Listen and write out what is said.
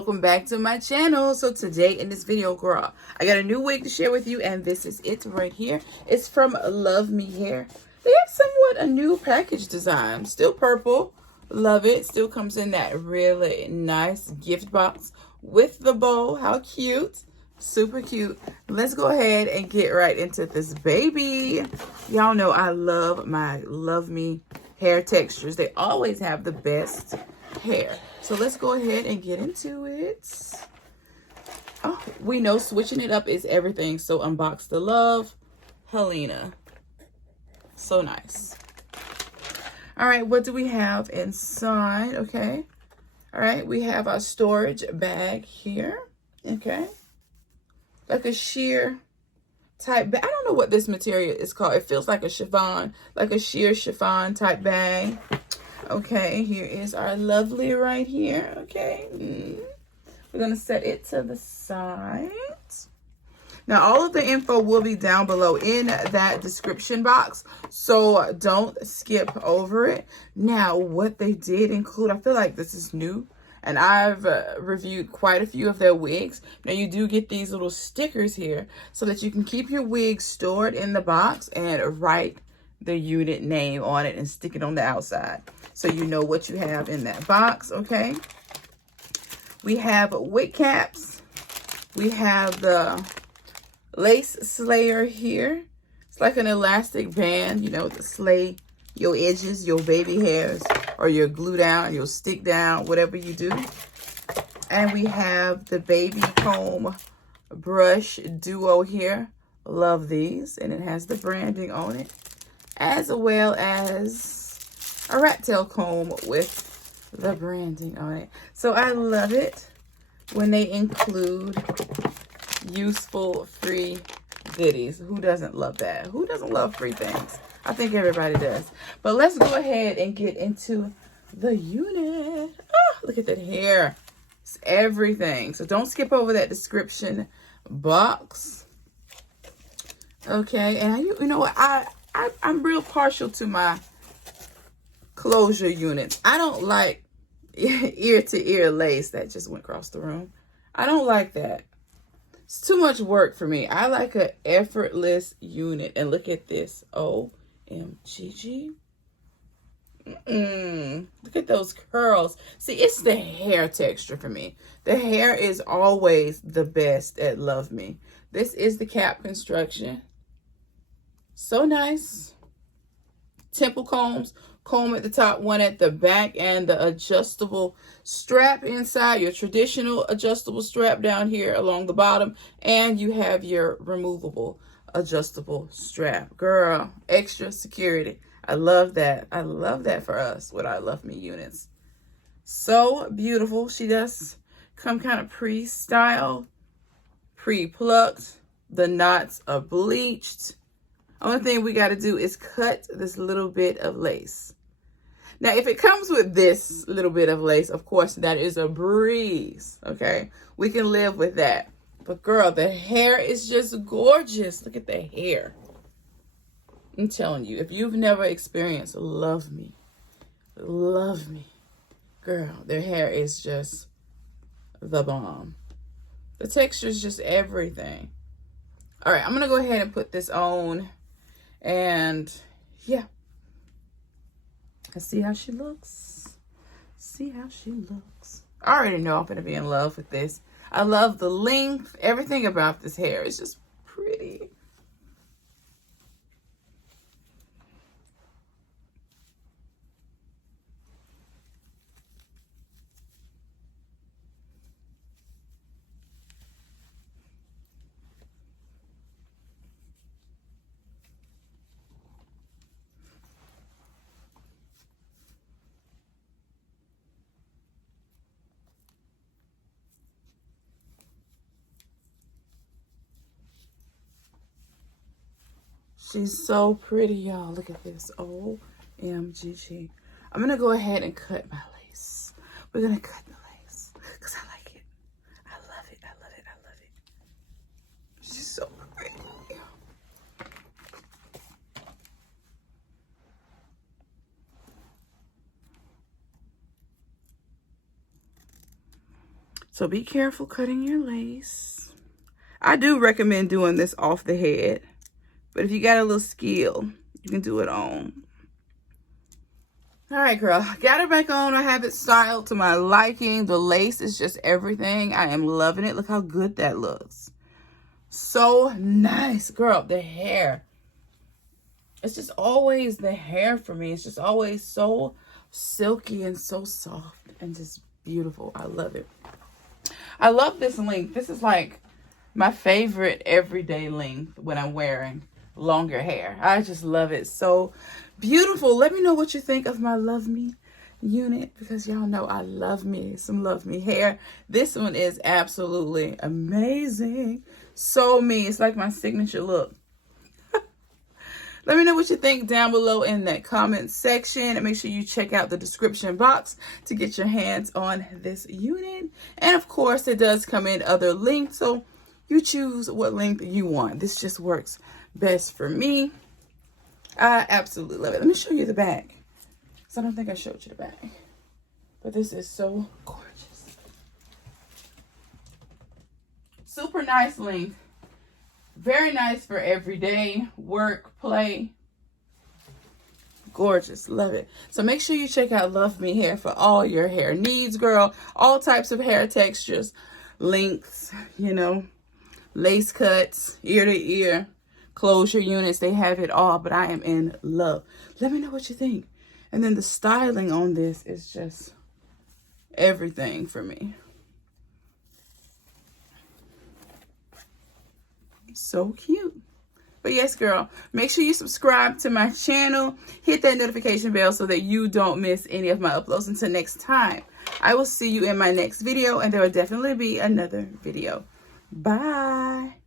welcome back to my channel. So today in this video, girl, I got a new wig to share with you, and this is it right here. It's from luvme Hair. They have somewhat a new package design, still purple. Love it. Still comes in that really nice gift box with the bow. How cute. Super cute. Let's go ahead and get right into this baby. Y'all know I love my luvme hair textures. They always have the best hair. So let's go ahead and get into it. Oh, we know switching it up is everything. So unbox the love, Helena. So nice. All right, what do we have inside? Okay. All right, we have our storage bag here. Okay. Like a sheer type bag. I don't know what this material is called. It feels like a chiffon, like a sheer chiffon type bag. Okay, here is our lovely right here. Okay. We're going to set it to the side. Now, all of the info will be down below in that description box, so don't skip over it. Now, what they did include, I feel like this is new, and I've reviewed quite a few of their wigs. Now, you do get these little stickers here so that you can keep your wig stored in the box and write the unit name on it and stick it on the outside so you know what you have in that box, okay? We have wig caps. We have the lace slayer here. It's like an elastic band, you know, to slay your edges, your baby hairs, or your glue down, your stick down, whatever you do. And we have the baby comb brush duo here. Love these. And it has the branding on it, as well as a rat tail comb with the branding on it. So I love it when they include useful free goodies. Who doesn't love that? Who doesn't love free things? I think everybody does. But let's go ahead and get into the unit. Oh, look at that hair. It's everything. So don't skip over that description box. Okay, and you know what? I'm real partial to my closure units. I don't like ear to ear lace. That just went across the room. I don't like that. It's too much work for me. I like an effortless unit. And look at this. OMGG. Look at those curls. See, it's the hair texture for me. The hair is always the best at luvme. This is the cap construction. So nice. Temple combs. Comb at the top, one at the back, and the adjustable strap inside, your traditional adjustable strap down here along the bottom, and you have your removable adjustable strap. Girl, extra security. I love that. I love that for us with our luvme units. So beautiful. She does come kind of pre-styled, pre-plucked. The knots are bleached. Only thing we got to do is cut this little bit of lace. Now, if it comes with this little bit of lace, of course, that is a breeze, okay? We can live with that. But, girl, the hair is just gorgeous. Look at the hair. I'm telling you, if you've never experienced luvme, girl, their hair is just the bomb. The texture is just everything. All right, I'm going to go ahead and put this on. And, yeah. Let's see how she looks. See how she looks. I already know I'm going to be in love with this. I love the length. Everything about this hair is just pretty. She's so pretty, y'all. Look at this. OMGG. I'm going to go ahead and cut my lace. We're going to cut the lace because I like it. I love it. I love it. I love it. She's so pretty. So be careful cutting your lace. I do recommend doing this off the head, but if you got a little skill, you can do it on. All right, girl, got it back on. I have it styled to my liking. The lace is just everything. I am loving it. Look how good that looks. So nice, girl. The hair. It's just always the hair for me. It's just always so silky and so soft and just beautiful. I love it. I love this length. This is like my favorite everyday length when I'm wearing longer hair. I just love it. So beautiful. Let me know what you think of my Love Me unit, because y'all know I love me some Love Me hair. This one is absolutely amazing. So me. It's like my signature look. Let me know what you think down below in that comment section, and make sure you check out the description box to get your hands on this unit. And of course, it does come in other lengths, so you choose what length you want. This just works best for me. I absolutely love it. Let me show you the back. So I don't think I showed you the back, but this is so gorgeous. Super nice length. Very nice for everyday work, play. Gorgeous. Love it. So make sure you check out Love Me Hair for all your hair needs, girl. All types of hair textures, lengths, you know, lace cuts, ear to ear, closure units. They have it all, but I am in love. Let me know what you think. And then the styling on this is just everything for me. So cute. But yes, girl, make sure you subscribe to my channel. Hit that notification bell so that you don't miss any of my uploads. Until next time, I will see you in my next video, and there will definitely be another video. Bye.